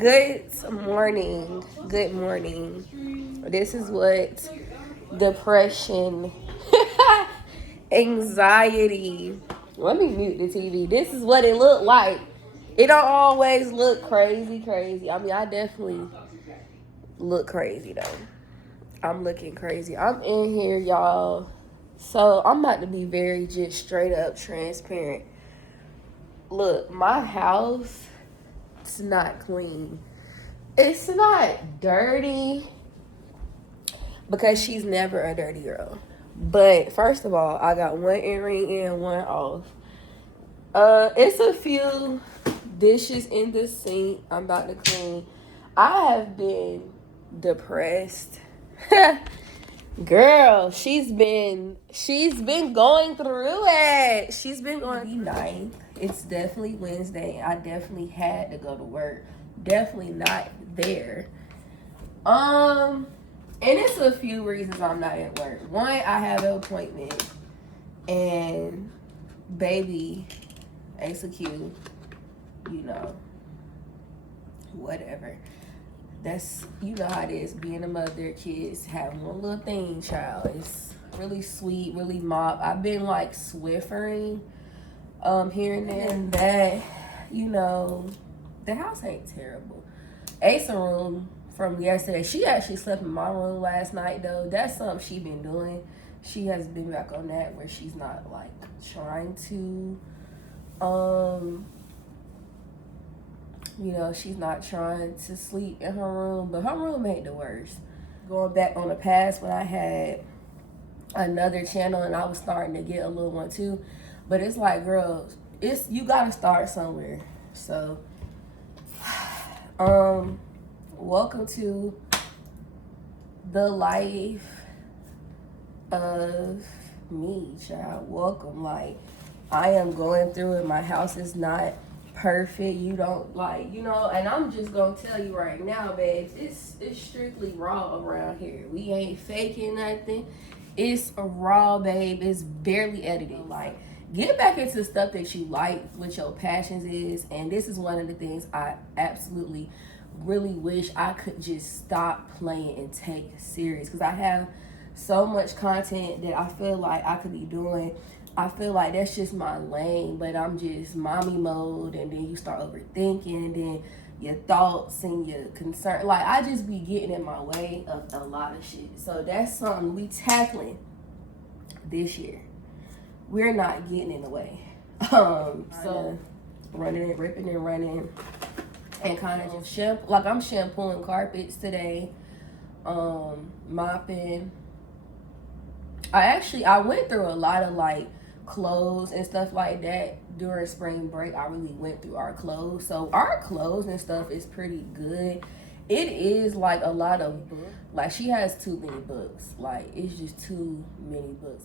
Good morning. Good morning. This is what depression, anxiety. Let me mute the TV. This is what it looked like. It don't always look crazy. I mean, I definitely look crazy though. I'm looking crazy. I'm in here, y'all. So I'm about to be very just straight up transparent. Look, my house, it's not clean. It's not dirty because she's never a dirty girl. But first of all, I got one earring in, one off. It's a few dishes in the sink I'm about to clean. I have been depressed. Girl, she's been going through it. She's been going through 9th. It's definitely Wednesday. I definitely had to go to work. Definitely not there. And it's a few reasons I'm not at work. One, I have an appointment, and baby, execute, whatever. That's, how it is being a mother. Kids have one little thing, child. It's really sweet, really mop. I've been like Swiffering here and there, and that, the house ain't terrible. Asa room from yesterday, she actually slept in my room last night though. That's something she been doing. She has been back on that where she's not like trying to she's not trying to sleep in her room, but her room ain't the worst. Going back on the past when I had another channel and I was starting to get a little one too, but it's like, girls, you gotta start somewhere. So welcome to the life of me, child. Welcome. Like, I am going through it. My house is not perfect. You don't and I'm just gonna tell you right now, babes, it's strictly raw around here. We ain't faking nothing. It's raw, babe. It's barely edited. Like, get back into stuff that you like, what your passions is, and this is one of the things I absolutely really wish I could just stop playing and take serious, because I have so much content that I feel like I could be doing. I feel like that's just my lane, but I'm just mommy mode, and then you start overthinking, and then your thoughts and your concern, like, I just be getting in my way of a lot of shit. So that's something we tackling this year. We're not getting in the way. So running and ripping and running, and kind of just I'm shampooing carpets today, mopping. I went through a lot of like clothes and stuff like that during spring break. I really went through our clothes, so our clothes and stuff is pretty good. It is like a lot of books. Like, she has too many books. Like, it's just too many books.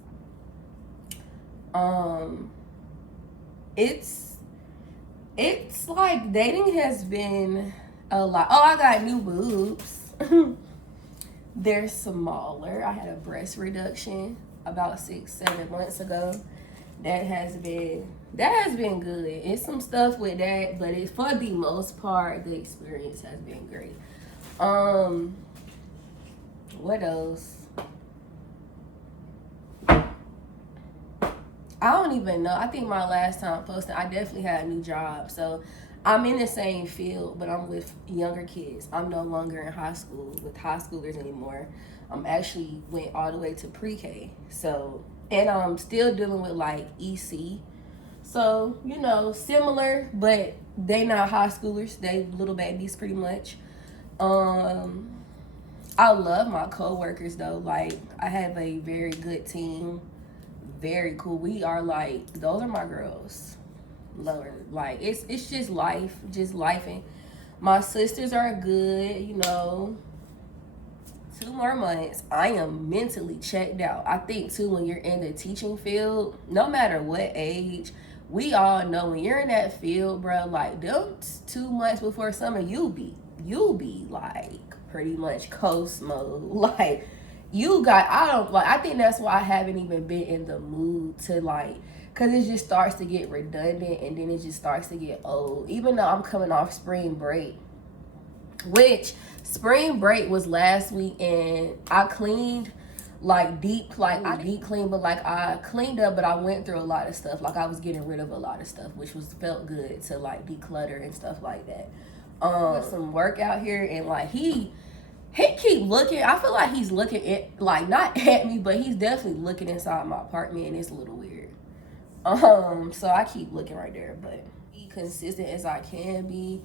It's like dating has been a lot. Oh, I got new boobs. They're smaller. I had a breast reduction about 6-7 months ago. That has been good. It's some stuff with that, but it's, for the most part, the experience has been great. What else? I don't even know. I think my last time posting, I definitely had a new job. So I'm in the same field, but I'm with younger kids. I'm no longer in high school with high schoolers anymore. I'm actually went all the way to pre-K. So, and I'm still dealing with like EC. So, similar, but they not high schoolers. They little babies pretty much. I love my co-workers though. Like, I have a very good team. Very cool. We are like, those are my girls. Lower. Like, it's just life. Just lifing. My sisters are good, 2 more months. I am mentally checked out. I think too, when you're in the teaching field, no matter what age, we all know when you're in that field, bro, like, them 2 months before summer, you'll be like pretty much coast mode. Like, I think that's why I haven't even been in the mood to like, because it just starts to get redundant, and then it just starts to get old. Even though I'm coming off spring break, which spring break was last week, and I cleaned like deep, like I deep clean, but like I cleaned up, but I went through a lot of stuff. Like I was getting rid of a lot of stuff, which was felt good to like declutter and stuff like that. Some work out here, and like he keep looking. I feel like he's looking at, like, not at me, but he's definitely looking inside my apartment, and it's a little weird. So I keep looking right there, but be consistent as I can be.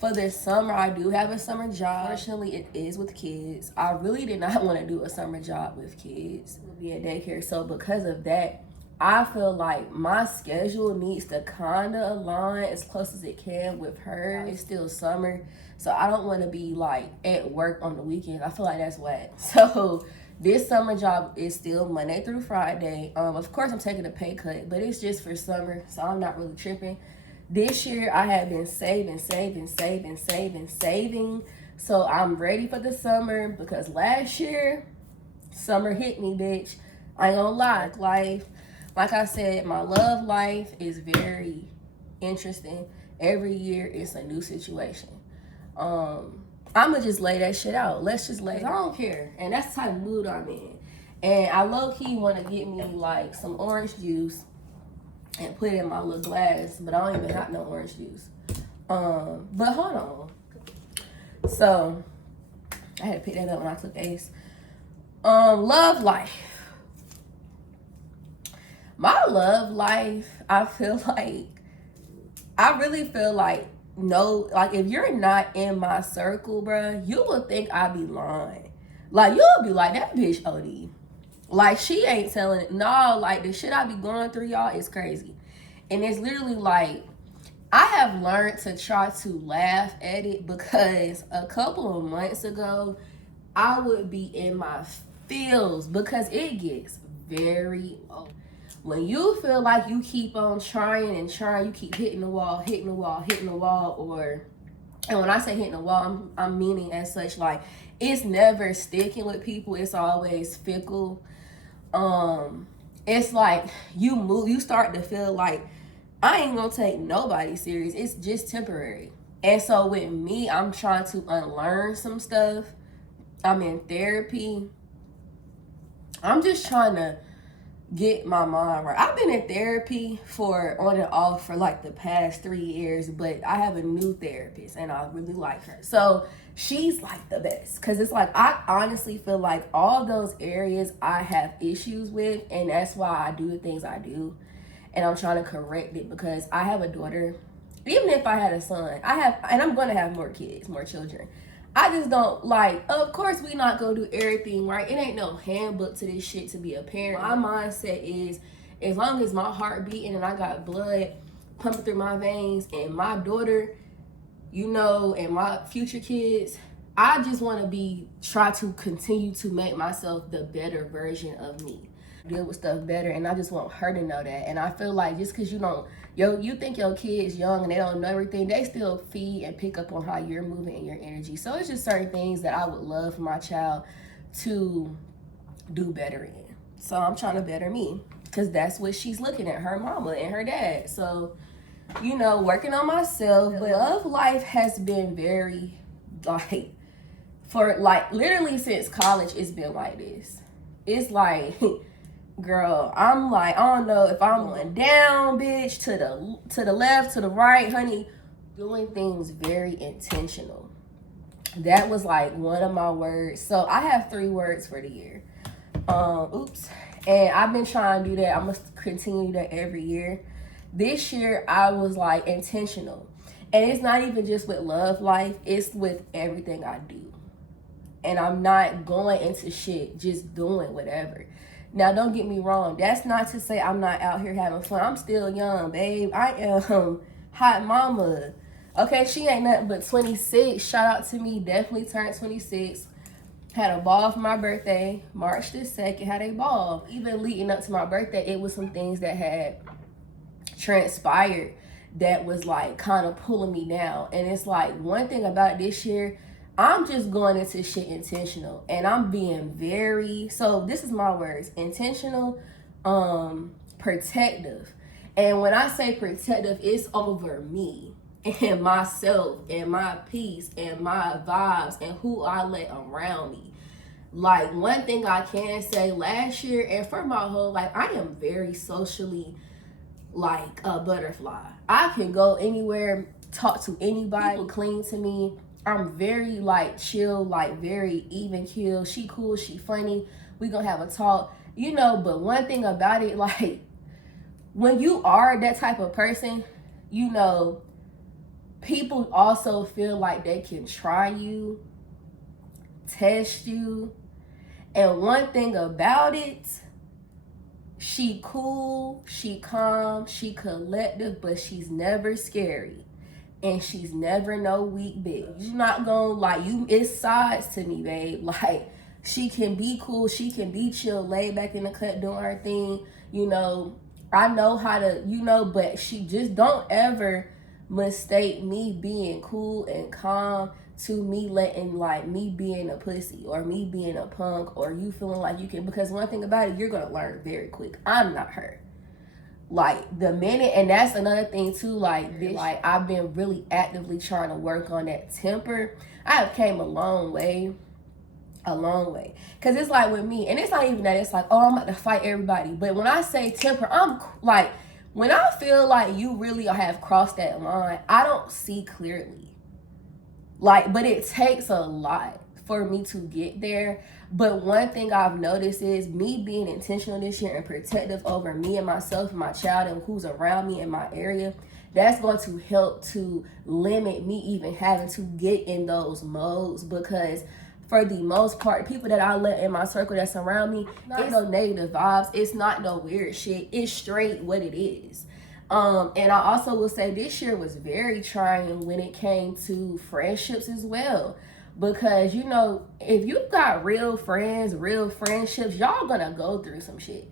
For this summer, I do have a summer job. Fortunately, it is with kids. I really did not want to do a summer job with kids. It would be a daycare. So because of that, I feel like my schedule needs to kind of align as close as it can with her. It's still summer, so I don't want to be like at work on the weekends. I feel like that's whack. So this summer job is still Monday through Friday. Of course, I'm taking a pay cut, but it's just for summer, so I'm not really tripping. This year, I have been saving. So I'm ready for the summer, because last year, summer hit me, bitch. I ain't gonna lie. Like I said, my love life is very interesting. Every year, it's a new situation. I'ma just lay that shit out. Let's just lay it. I don't care. And that's the type of mood I'm in. And I low-key want to get me like some orange juice and put it in my little glass, but I don't even have no orange juice. But hold on. So I had to pick that up when I took ACE. Love life. My love life, I really feel like, no, like if you're not in my circle, bruh, you will think I be lying. Like you'll be like, that bitch OD. Like she ain't telling it. No, like the shit I be going through, y'all, is crazy. And it's literally like, I have learned to try to laugh at it, because a couple of months ago, I would be in my feels, because it gets very old. When you feel like you keep on trying, you keep hitting the wall, or, and when I say hitting the wall, I'm meaning as such, like, it's never sticking with people. It's always fickle. It's like you start to feel like, I ain't gonna take nobody serious. It's just temporary. And so with me, I'm trying to unlearn some stuff. I'm in therapy. I'm just trying to get my mind right. I've been in therapy for on and off for like the past 3 years, but I have a new therapist and I really like her. So she's like the best, because it's like, I honestly feel like all those areas I have issues with, and that's why I do the things I do. And I'm trying to correct it, because I have a daughter. Even if I had a son, and I'm going to have more kids, more children. I just don't like, of course we not going to do everything right. It ain't no handbook to this shit to be a parent. My mindset is, as long as my heart beating and I got blood pumping through my veins, and my daughter, and my future kids, I just want to try to continue to make myself the better version of me. Deal with stuff better, and I just want her to know that. And I feel like just because you think your kid's young and they don't know everything, they still feed and pick up on how you're moving and your energy. So it's just certain things that I would love for my child to do better in. So I'm trying to better me, because that's what she's looking at, her mama and her dad. So, working on myself. But love life has been very, like, for like literally since college, it's been like this. It's like, girl, I'm like, I don't know if I'm going down, bitch, to the left, to the right, honey. Doing things very intentional. That was like one of my words. So I have 3 words for the year. And I've been trying to do that. I'm gonna continue that every year. This year I was like intentional. And it's not even just with love life, it's with everything I do. And I'm not going into shit just doing whatever. Now, don't get me wrong. That's not to say I'm not out here having fun. I'm still young, babe. I am hot mama. Okay, she ain't nothing but 26. Shout out to me. Definitely turned 26. Had a ball for my birthday. March the 2nd, had a ball. Even leading up to my birthday, it was some things that had transpired that was like kind of pulling me down. And it's like, one thing about this year, I'm just going into shit intentional, and I'm being very, so this is my words, intentional, protective. And when I say protective, it's over me. and myself and my peace and my vibes and who I let around me. Like, one thing I can say, last year and for my whole life, I am very socially like a butterfly. I can go anywhere, talk to anybody, people cling to me. I'm very like chill, like very even keel. She cool, she funny. We gonna have a talk, you know. But one thing about it, like, when you are that type of person, you know, people also feel like they can try you, test you. And one thing about it, she cool, she calm, she collective, but she's never scary. And she's never no weak bitch. You not gonna like you, it's sides to me, babe. Like, she can be cool, she can be chill, laid back in the cut doing her thing, you know. I know how to, you know, but she just don't ever mistake me being cool and calm to me letting like me being a pussy or me being a punk or you feeling like you can, because one thing about it, you're gonna learn very quick. I'm not her. Like, the minute, and that's another thing too, like this, like I've been really actively trying to work on that temper. I have came a long way. Because it's like with me, and it's not even that it's like, oh, I'm about to fight everybody. But when I say temper, I'm like, when I feel like you really have crossed that line, I don't see clearly. Like, but it takes a lot for me to get there. But one thing I've noticed is me being intentional this year and protective over me and myself and my child and who's around me in my area, that's going to help to limit me even having to get in those modes. Because for the most part, people that I let in my circle that surround me, not no negative vibes. It's not no weird shit. It's straight what it is. And I also will say this year was very trying when it came to friendships as well. Because, you know, if you got real friends, real friendships, y'all gonna go through some shit.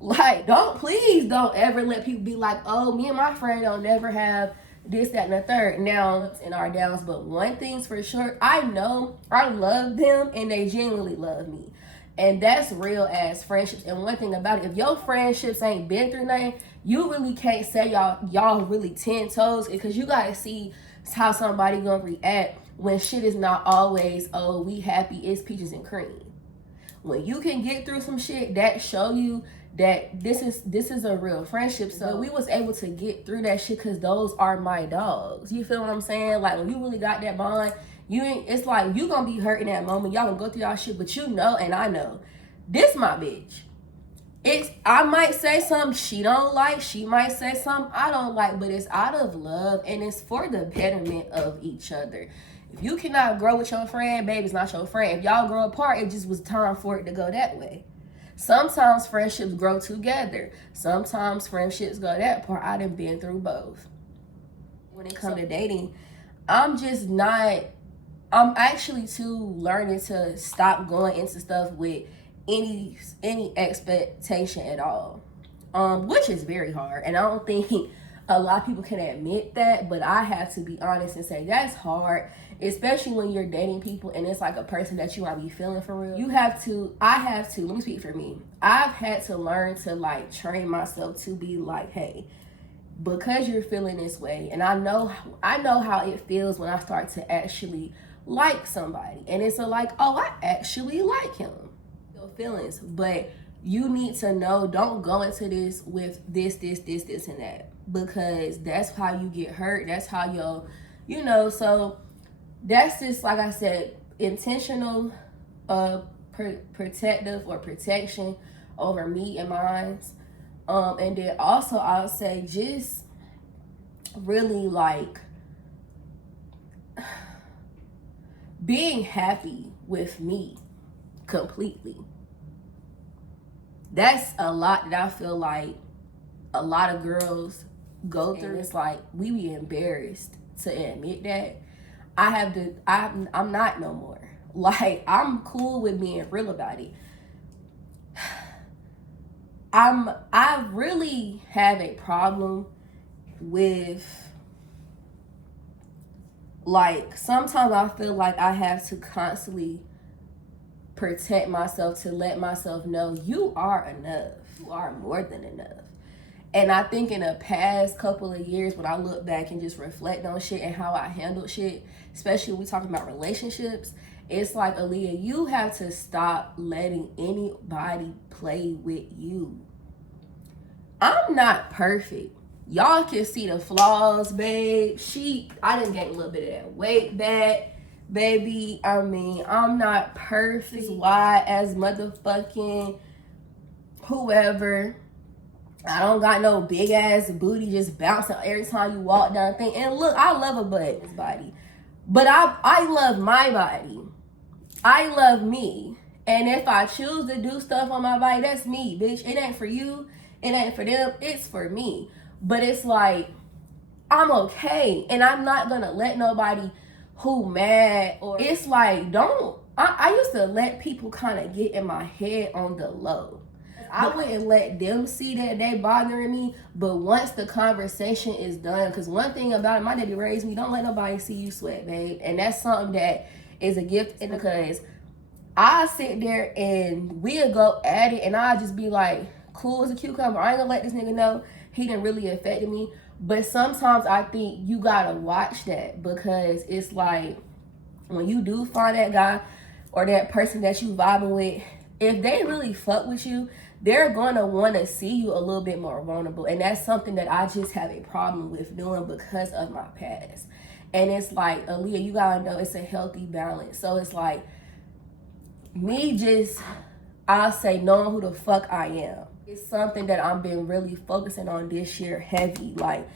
Like, please don't ever let people be like, oh, me and my friend don't never have this, that, and the third. Now, in our downs, but one thing's for sure, I know I love them and they genuinely love me. And that's real as friendships. And one thing about it, if your friendships ain't been through nothing, you really can't say y'all really 10 toes, because you gotta see how somebody gonna react when shit is not always, oh, we happy, it's peaches and cream. When you can get through some shit, that show you that this is a real friendship. So we was able to get through that shit because those are my dogs. You feel what I'm saying? Like, when you really got that bond, it's like you gonna be hurt in that moment. Y'all gonna go through y'all shit, but you know, and I know, this my bitch. I might say something she don't like, she might say something I don't like, but it's out of love and it's for the betterment of each other. If you cannot grow with your friend, baby, it's not your friend. If y'all grow apart, it just was time for it to go that way. Sometimes friendships grow together. Sometimes friendships go that part. I done been through both. When it comes to dating, I'm actually too learning to stop going into stuff with any expectation at all. Which is very hard. And I don't think a lot of people can admit that, but I have to be honest and say that's hard, especially when you're dating people and it's like a person that you might be feeling for real. I have to, let me speak for me. I've had to learn to like train myself to be like, hey, because you're feeling this way, and I know how it feels when I start to actually like somebody. And it's like, oh, I actually like him. Feelings, but you need to know, don't go into this with this and that, because that's how you get hurt. That's how you know, so that's just, like I said, intentional protective or protection over me and mine. And then also I'll say just really like being happy with me completely. That's a lot that I feel like a lot of girls go through. It's like we be embarrassed to admit that. I'm not no more. Like, I'm cool with being real about it. I really have a problem with, like, sometimes I feel like I have to constantly protect myself to let myself know you are enough. You are more than enough. And I think in the past couple of years, when I look back and just reflect on shit and how I handled shit, especially when we talking about relationships, it's like, Aaliyah, you have to stop letting anybody play with you. I'm not perfect. Y'all can see the flaws, babe. I done gained a little bit of that weight back, baby. I mean, I'm not perfect. Why, as motherfucking whoever, I don't got no big ass booty just bouncing every time you walk down the thing. And look, I love a butt in this body, but I love my body. I love me. And if I choose to do stuff on my body, that's me, bitch. It ain't for you. It ain't for them. It's for me. But it's like, I'm okay. And I'm not gonna let nobody who mad, or it's like, I used to let people kind of get in my head on the low. I wouldn't let them see that they bothering me, but once the conversation is done, because one thing about it, my daddy raised me, don't let nobody see you sweat, babe. And that's something that is a gift, because I sit there and we'll go at it, and I'll just be like, cool as a cucumber. I ain't gonna let this nigga know he done really affected me. But sometimes I think you gotta watch that, because it's like, when you do find that guy or that person that you vibing with, if they really fuck with you, they're gonna want to see you a little bit more vulnerable. And that's something that I just have a problem with doing because of my past. And it's like, Aaliyah, you gotta know it's a healthy balance. So it's like, I'll say knowing who the fuck I am. It's something that I've been really focusing on this year heavy. Like,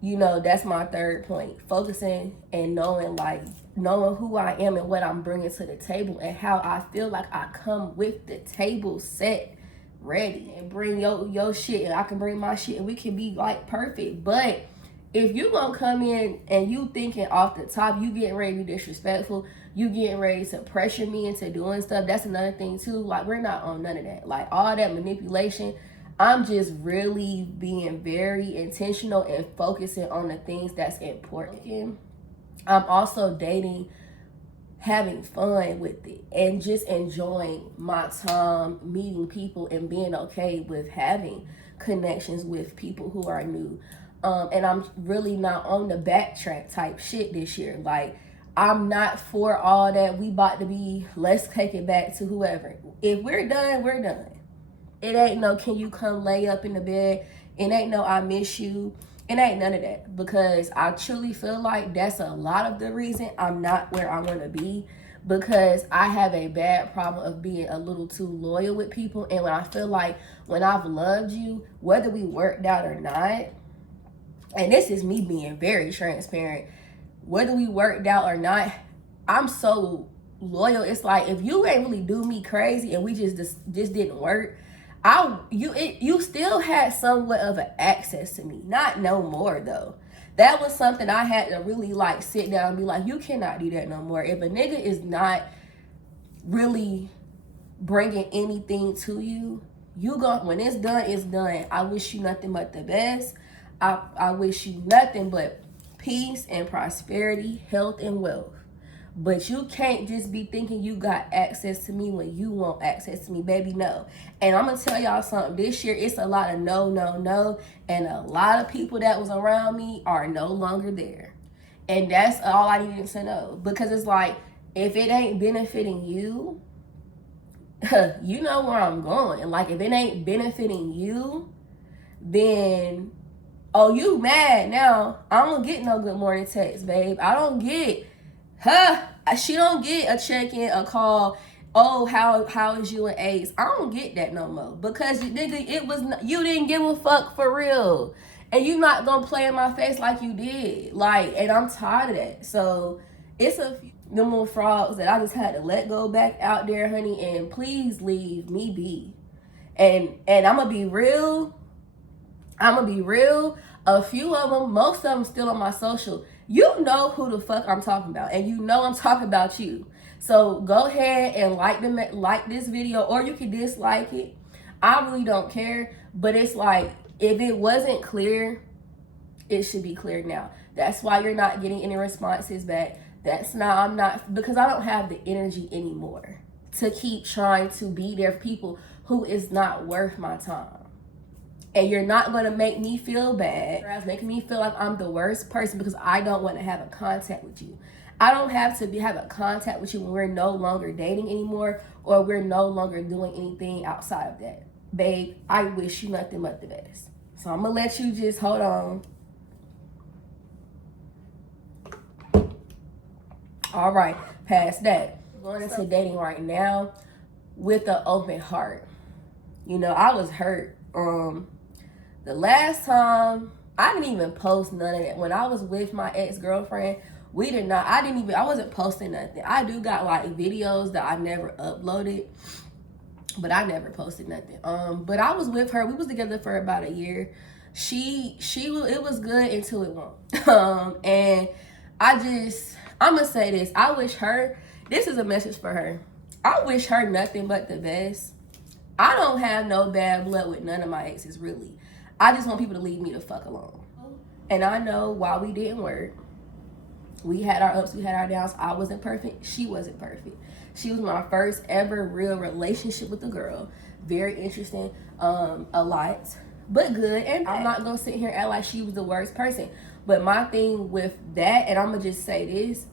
that's my third point. Focusing and knowing who I am and what I'm bringing to the table, and how I feel like I come with the table set ready, and bring your shit, and I can bring my shit, and we can be like perfect. But if you gonna come in and you thinking off the top, you getting ready to be disrespectful, you getting ready to pressure me into doing stuff, that's another thing too. Like, we're not on none of that. Like, all that manipulation, I'm just really being very intentional and focusing on the things that's important. I'm also dating, having fun with it, and just enjoying my time meeting people and being okay with having connections with people who are new. And I'm really not on the backtrack type shit this year. Like, I'm not for all that. We about to be, let's take it back to whoever. If we're done, we're done. It ain't no, can you come lay up in the bed? It ain't no, I miss you. It ain't none of that, because I truly feel like that's a lot of the reason I'm not where I want to be, because I have a bad problem of being a little too loyal with people. And when I feel like, when I've loved you, whether we worked out or not, and this is me being very transparent, whether we worked out or not, I'm so loyal. It's like, if you ain't really do me crazy and we just didn't work, you still had somewhat of an access to me. Not no more though. That was something I had to really like sit down and be like, you cannot do that no more. If a nigga is not really bringing anything to you, when it's done, it's done. I wish you nothing but the best. I wish you nothing but peace and prosperity, health and wealth. But you can't just be thinking you got access to me when you want access to me, baby. No. And I'm gonna tell y'all something. This year, it's a lot of no, and a lot of people that was around me are no longer there. And that's all I needed to know, because it's like, if it ain't benefiting you, you know where I'm going. Like, if it ain't benefiting you, then, oh, you mad now? I don't get no good morning text, babe. I don't get, she don't get a check-in, a call. Oh, how is you and Ace? I don't get that no more, because nigga, you didn't give a fuck for real, and you not gonna play in my face like you did. Like, and I'm tired of that. So it's a few them little frogs that I just had to let go back out there, honey. And please leave me be. And I'm gonna be real. A few of them, most of them still on my social. You know who the fuck I'm talking about, and you know I'm talking about you. So go ahead and like this video, or you can dislike it. I really don't care. But it's like, if it wasn't clear, it should be clear now. That's why you're not getting any responses back. I'm not, because I don't have the energy anymore to keep trying to be there for people who is not worth my time. And you're not going to make me feel bad. It's making me feel like I'm the worst person because I don't want to have a contact with you. I don't have to have a contact with you when we're no longer dating anymore or we're no longer doing anything outside of that. Babe, I wish you nothing but the best. So I'm going to let you just hold on. All right, past that. Going into dating right now with an open heart. You know, I was hurt. The last time, I didn't even post none of that. When I was with my ex-girlfriend, I wasn't posting nothing. I do got like videos that I never uploaded, but I never posted nothing. But I was with her. We was together for about a year. It was good until it won't. And I'm gonna say this. I wish her, this is a message for her. I wish her nothing but the best. I don't have no bad blood with none of my exes, really. I just want people to leave me the fuck alone. And I know why we didn't work. We had our ups, we had our downs. I wasn't perfect. She wasn't perfect. She was my first ever real relationship with a girl. Very interesting, a lot, but good. And I'm not gonna sit here and act like she was the worst person. But my thing with that, and I'm gonna just say this,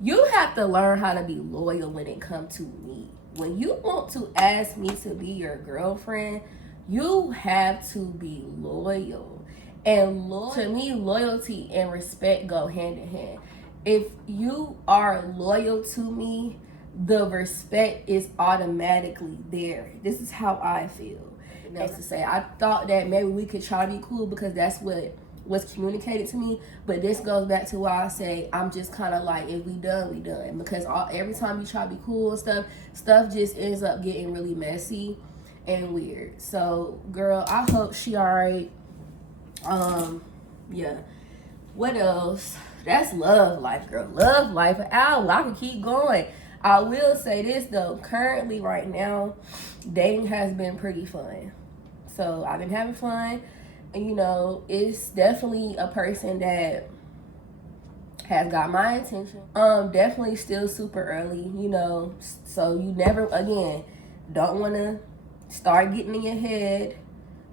you have to learn how to be loyal when it comes to me. When you want to ask me to be your girlfriend, you have to be loyal. And to me, loyalty and respect go hand in hand. If you are loyal to me, the respect is automatically there. This is how I feel. That's to say, I thought that maybe we could try to be cool because that's what was communicated to me, but this goes back to why I say I'm just kind of like, if we done, we done, because every time you try to be cool and stuff just ends up getting really messy and weird. So girl, I hope she all right. Yeah, what else? That's love life, girl. Love life. Ow, I can keep going. I will say this though, currently right now dating has been pretty fun. So I've been having fun. And, you know, it's definitely a person that has got my attention. Definitely still super early, you know, so you never, again, don't want to start getting in your head.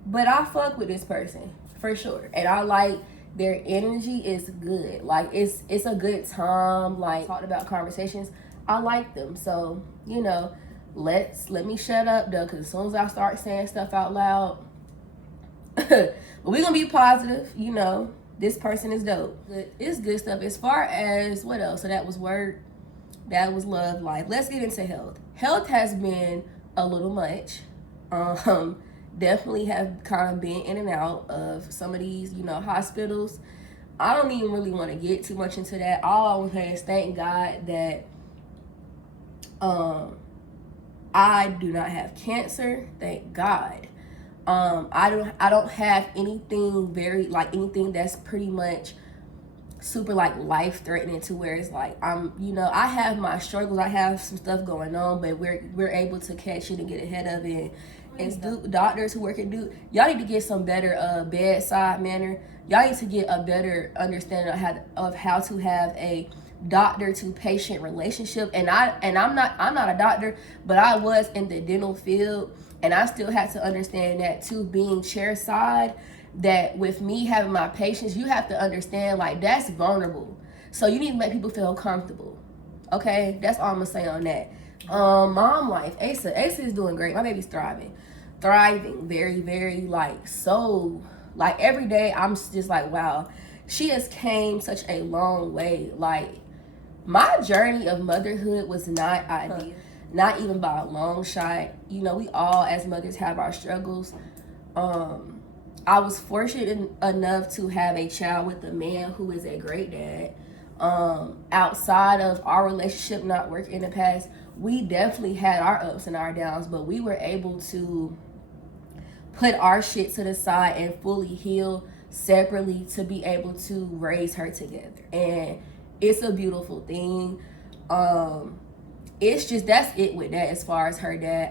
But I fuck with this person, for sure. And I like their energy is good. Like, it's a good time. Like, talked about conversations. I like them. So, you know, let me shut up, though, because as soon as I start saying stuff out loud, but we're gonna be positive, you know. This person is dope. It's good stuff. As far as what else? So that was work, that was love life. Let's get into health. Health has been a little much. Definitely have kind of been in and out of some of these, you know, hospitals. I don't even really want to get too much into that. All I want to say is thank God that I do not have cancer. Thank God. I don't have anything anything that's pretty much super like life threatening to where it's like you know, I have my struggles, I have some stuff going on, but we're able to catch it and get ahead of it. And doctors who work at Duke, y'all need to get some better bedside manner. Y'all need to get a better understanding of how to have a doctor to patient relationship. And I'm not a doctor, but I was in the dental field. And I still had to understand that too, being chair side, that with me having my patients, you have to understand like that's vulnerable. So you need to make people feel comfortable. Okay, that's all I'm gonna say on that. Mom life, Asa is doing great. My baby's thriving, very, very like so. Like every day, I'm just like, wow, she has came such a long way. Like my journey of motherhood was not ideal. Not even by a long shot. You know, we all as mothers have our struggles. I was fortunate enough to have a child with a man who is a great dad. Outside of our relationship not working in the past, we definitely had our ups and our downs, but we were able to put our shit to the side and fully heal separately to be able to raise her together. And it's a beautiful thing. It's just, that's it with that. As far as her dad,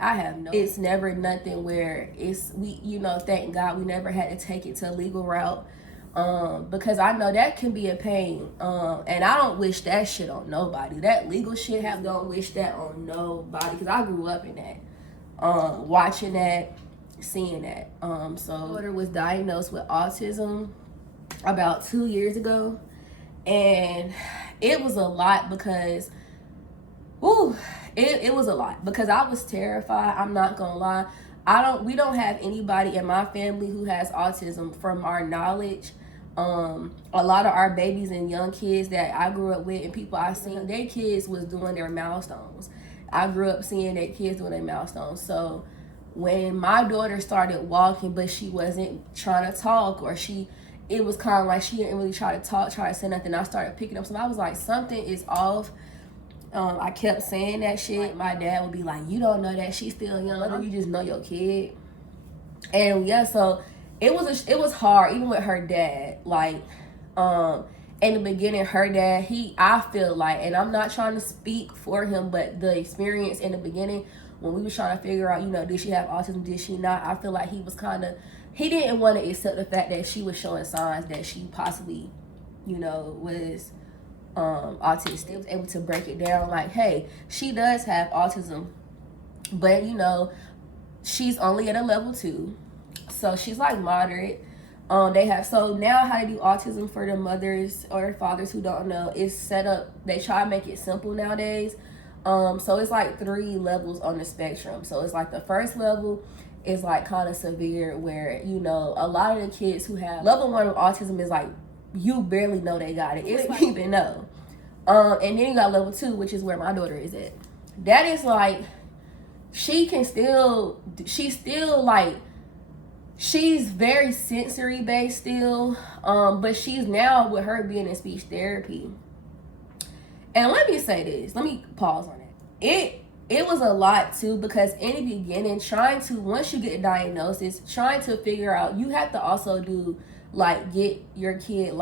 it's never nothing where we, you know, thank God we never had to take it to a legal route, because I know that can be a pain, and I don't wish that shit on nobody. That legal shit, don't wish that on nobody, because I grew up in that, watching that, seeing that. So my daughter was diagnosed with autism about 2 years ago, and it was a lot because, it was a lot because I was terrified. I'm not gonna lie. We don't have anybody in my family who has autism from our knowledge. A lot of our babies and young kids that I grew up with and people I seen, their kids was doing their milestones. I grew up seeing their kids doing their milestones. So when my daughter started walking, but she wasn't trying to talk, or it was kind of like she didn't really try to talk, try to say nothing. I started picking up something. I was like, something is off. I kept saying that shit. My dad would be like, you don't know that she's still young. You just know your kid. And yeah, so it was hard, even with her dad. Like, in the beginning, her dad, I feel like, and I'm not trying to speak for him, but the experience in the beginning, when we was trying to figure out, did she have autism, did she not, I feel like he didn't want to accept the fact that she was showing signs that she possibly, was autistic. He was able to break it down like, hey, she does have autism, but she's only at a level 2, so she's like moderate. So now how to do autism for the mothers or fathers who don't know is set up. They try to make it simple nowadays. So it's like 3 levels on the spectrum. So it's like the first level is like kind of severe, where a lot of the kids who have level 1 of autism is like you barely know they got it. It's like, even know. And then you got level 2, which is where my daughter is at. That is like she's very sensory based still, but she's now, with her being in speech therapy. And let me say this, let me pause on it. It was a lot too, because in the beginning, once you get a diagnosis, trying to figure out, you have to also do get your kid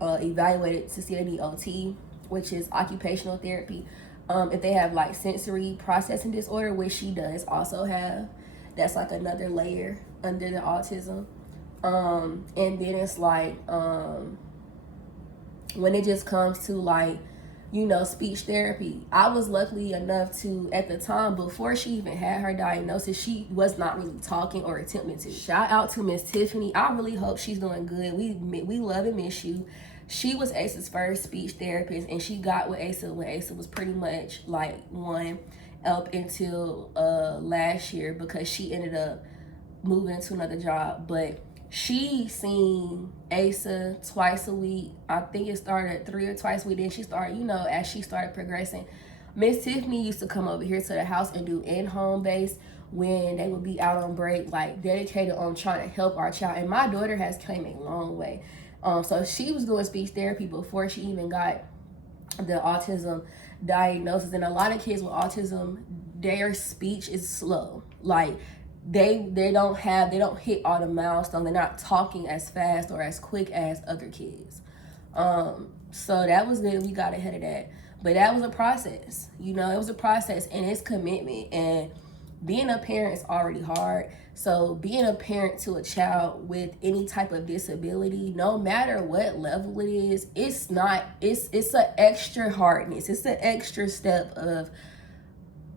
evaluated to see if they need OT, which is occupational therapy. If they have sensory processing disorder, which she does also have, that's like another layer under the autism. And then it's when it just comes to speech therapy, I was lucky enough to, at the time before she even had her diagnosis, she was not really talking or attempting to. Shout out to Miss Tiffany. I really hope she's doing good. We love and miss you. She was Asa's first speech therapist, and she got with Asa when Asa was pretty much 1 up until last year, because she ended up moving to another job. But she seen Asa twice a week. I think it started 3 or twice a week. Then she started, as she started progressing, Miss Tiffany used to come over here to the house and do in-home base when they would be out on break, dedicated on trying to help our child. And my daughter has came a long way. So she was doing speech therapy before she even got the autism diagnosis. And a lot of kids with autism, their speech is slow. They don't hit all the milestones. They're not talking as fast or as quick as other kids. So that was good. We got ahead of that. But that was a process. It was a process, and it's commitment. And being a parent is already hard. So being a parent to a child with any type of disability, no matter what level it is, it's an extra hardness. It's an extra step of,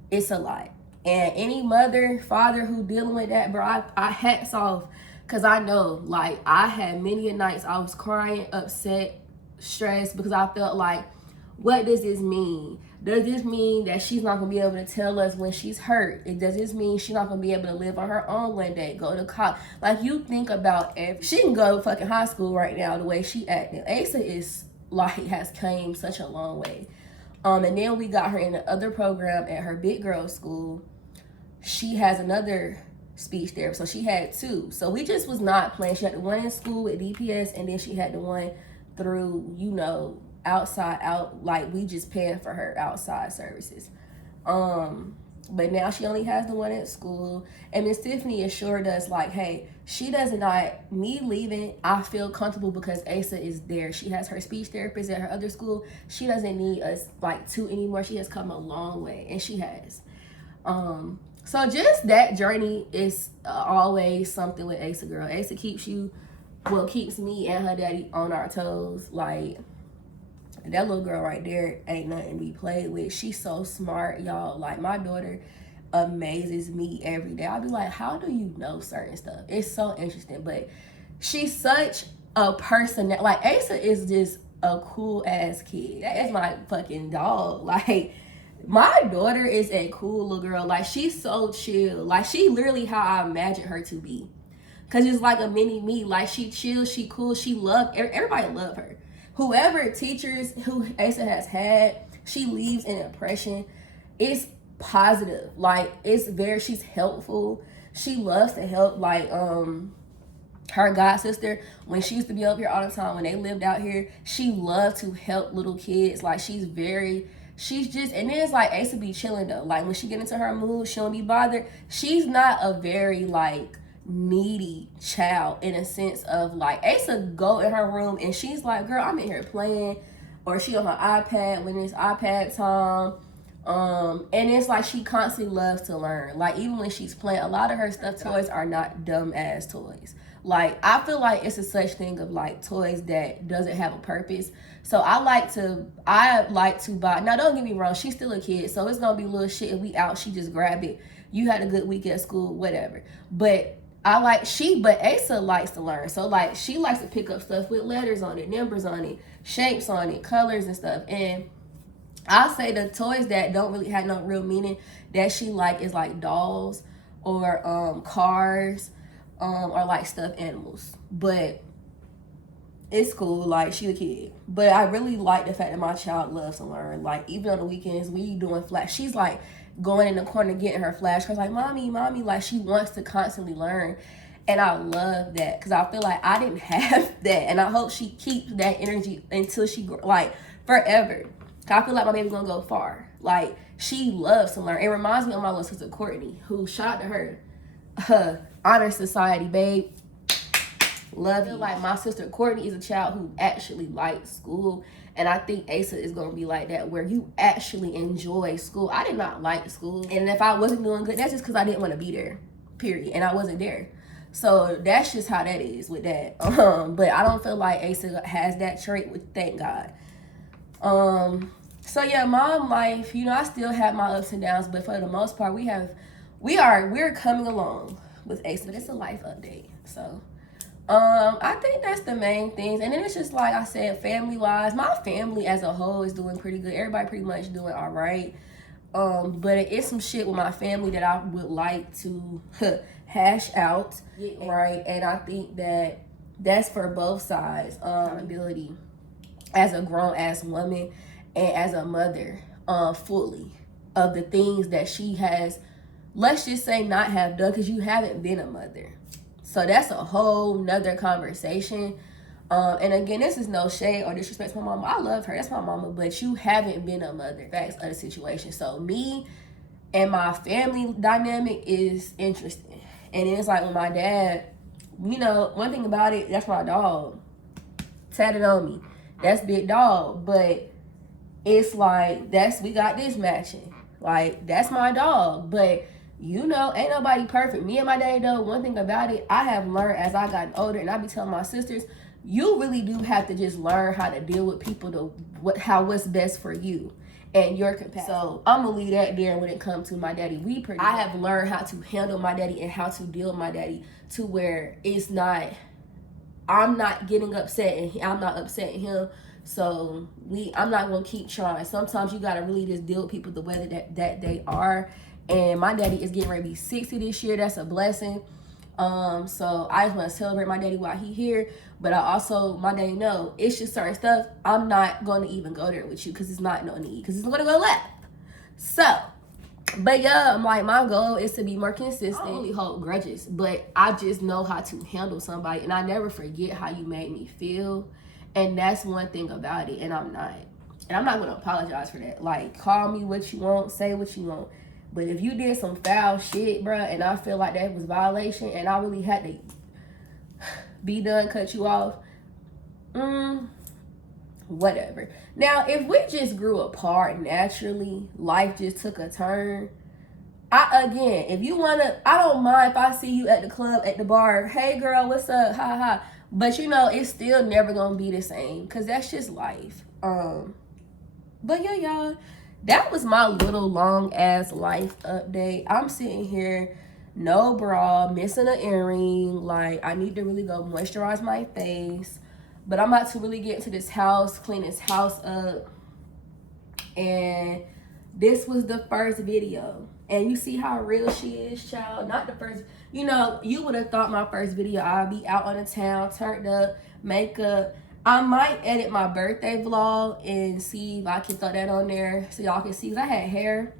it's a lot. And any mother, father who dealing with that, bro, I hats off. Because I know, I had many a nights I was crying, upset, stressed, because I felt like, what does this mean? Does this mean that she's not going to be able to tell us when she's hurt? Does this mean she's not going to be able to live on her own one day, go to college? You think about she can go to fucking high school right now the way she acting. Asa is, has came such a long way. And then we got her in the other program at her big girl school. She has another speech therapist, so she had 2. So we just was not playing. She had the one in school with DPS, and then she had the one through, outside, we just paying for her outside services. But now she only has the one at school. And Miss Tiffany assured us, hey, she does not, me leaving, I feel comfortable because Asa is there. She has her speech therapist at her other school. She doesn't need us 2 anymore. She has come a long way, and she has. So just that journey is always something with Asa, girl. Asa keeps me and her daddy on our toes. That little girl right there ain't nothing to be played with. She's so smart, y'all. My daughter, amazes me every day. I'll be like, how do you know certain stuff? It's so interesting. But she's such a person that, like, Asa is just a cool ass kid. That is my fucking dog. Like, my daughter is a cool little girl. Like, she's so chill. Like, she literally how I imagine her to be. Cause it's like a mini me. Like, she chill, she cool, she love, everybody love her. Whoever teachers who Asa has had, she leaves an impression. It's positive. Like, she's helpful. She loves to help. Like, her god sister, when she used to be up here all the time, when they lived out here, she loved to help little kids. Like, she's just, and then it's like Asa be chilling though. Like, when she get into her mood, she don't be bothered. She's not a very, like, needy child in a sense of, like, Asa go in her room and she's like, girl, I'm in here playing, or she on her iPad when it's iPad time. And it's like she constantly loves to learn. Like, even when she's playing, a lot of her stuffed toys are not dumb ass toys. Like, I feel like it's a such thing of, like, toys that doesn't have a purpose. So I like to buy. Now, don't get me wrong, she's still a kid, so it's gonna be little shit. If we out, she just grab it. You had a good week at school, whatever. But Asa likes to learn. So, like, she likes to pick up stuff with letters on it, numbers on it, shapes on it, colors and stuff. And I'll say the toys that don't really have no real meaning that she like is like dolls or cars, or like stuffed animals. But it's cool, like, she a kid. But I really like the fact that my child loves to learn. Like, even on the weekends, we doing flash. She's like going in the corner getting her flashcards, like, mommy, like, she wants to constantly learn. And I love that, because I feel like I didn't have that, and I hope she keeps that energy until she, like, forever. I feel like my baby's gonna go far. Like, she loves to learn. It reminds me of my little sister Courtney, who, shout out to her, honor society, babe. Love you. Like, my sister Courtney is a child who actually likes school, and I think Asa is gonna be like that, where you actually enjoy school. I did not like school, and if I wasn't doing good, that's just because I didn't want to be there, period, and I wasn't there. So that's just how that is with that. But I don't feel like Asa has that trait, which, thank God. So yeah, mom life, you know, I still have my ups and downs, but for the most part, we're coming along with Asa. But it's a life update. So I think that's the main things. And then it's just like I said, family wise, my family as a whole is doing pretty good. Everybody pretty much doing all right. But it's some shit with my family that I would like to hash out, right? And I think that that's for both sides. Ability as a grown ass woman and as a mother, fully, of the things that she has, let's just say, not have done, because you haven't been a mother. So that's a whole nother conversation. And again, this is no shade or disrespect to my mama. I love her. That's my mama. But you haven't been a mother. Facts of the situation. So me and my family dynamic is interesting. And it's like with my dad, you know, one thing about it, that's my dog. Tatted on me. That's big dog. But it's like, we got this matching. Like, that's my dog. But, you know, ain't nobody perfect. Me and my daddy, though, one thing about it, I have learned as I got older, and I be telling my sisters, you really do have to just learn how to deal with people what's best for you and your capacity. So I'm gonna leave that there when it comes to my daddy. I have learned how to handle my daddy and how to deal with my daddy to where it's not, I'm not getting upset and I'm not upsetting him. So I'm not gonna keep trying. Sometimes you gotta really just deal with people the way that they are. And my daddy is getting ready to be 60 this year. That's a blessing. So I just want to celebrate my daddy while he here. But I also, my daddy know, it's just certain stuff, I'm not going to even go there with you because it's not no need. Because it's going to go left. So, but yeah, I'm like, my goal is to be more consistent. I don't really hold grudges. But I just know how to handle somebody. And I never forget how you made me feel. And that's one thing about it. And I'm not going to apologize for that. Like, call me what you want. Say what you want. But if you did some foul shit, bruh, and I feel like that was violation, and I really had to be done, cut you off, whatever. Now, if we just grew apart naturally, life just took a turn, if you wanna, I don't mind if I see you at the club, at the bar, hey girl, what's up, ha ha. But you know, it's still never gonna be the same, because that's just life. But yeah, y'all. that was my little long ass life update. I'm sitting here, no bra, missing an earring. Like, I need to really go moisturize my face. But I'm about to really get into this house, clean this house up. And this was the first video. And you see how real she is, child. Not the first, you know, you would have thought my first video, I'd be out on the town, turned up, makeup. I might edit my birthday vlog and see if I can throw that on there so y'all can see. Cause I had hair.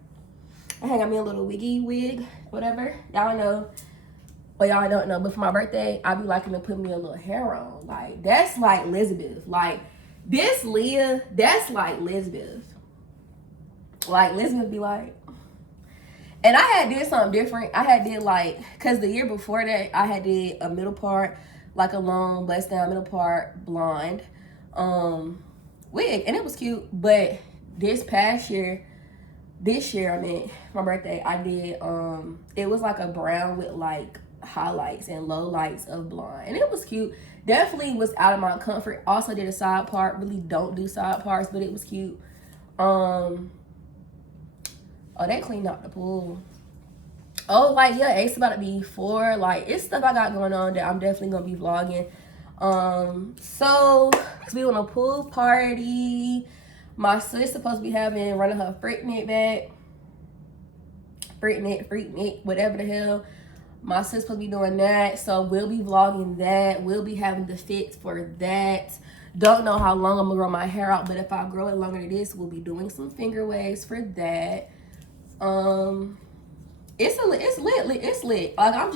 I had got me a little wiggy wig, whatever. Y'all know. Well, y'all don't know, but for my birthday, I be liking to put me a little hair on. Like, that's like Elizabeth. Like, this Leah, that's like Elizabeth. Like, Elizabeth be like, and I had did something different. I had did like, cause the year before that, I had did a middle part, like a long bust down middle part, blonde, wig, and it was cute. But this year, I mean, my birthday, I did, it was like a brown with like highlights and low lights of blonde, and it was cute. Definitely was out of my comfort. Also did a side part. Really don't do side parts, but it was cute. Oh, they cleaned out the pool. Oh, like, yeah, Ace about to be 4. Like, it's stuff I got going on that I'm definitely gonna be vlogging. So we on a pool party. My sis supposed to be running her Freaknik back. Freaknik, whatever the hell. My sis supposed to be doing that. So we'll be vlogging that. We'll be having the fits for that. Don't know how long I'm gonna grow my hair out, but if I grow it longer than this, we'll be doing some finger waves for that. It's lit. Like, I'm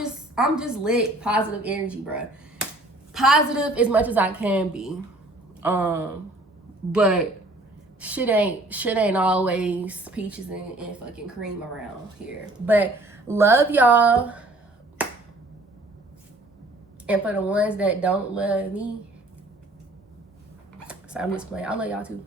just lit. Positive energy, bro. Positive as much as I can be. But shit ain't always peaches and fucking cream around here. But love y'all. And for the ones that don't love me, so I'm just playing. I love y'all too.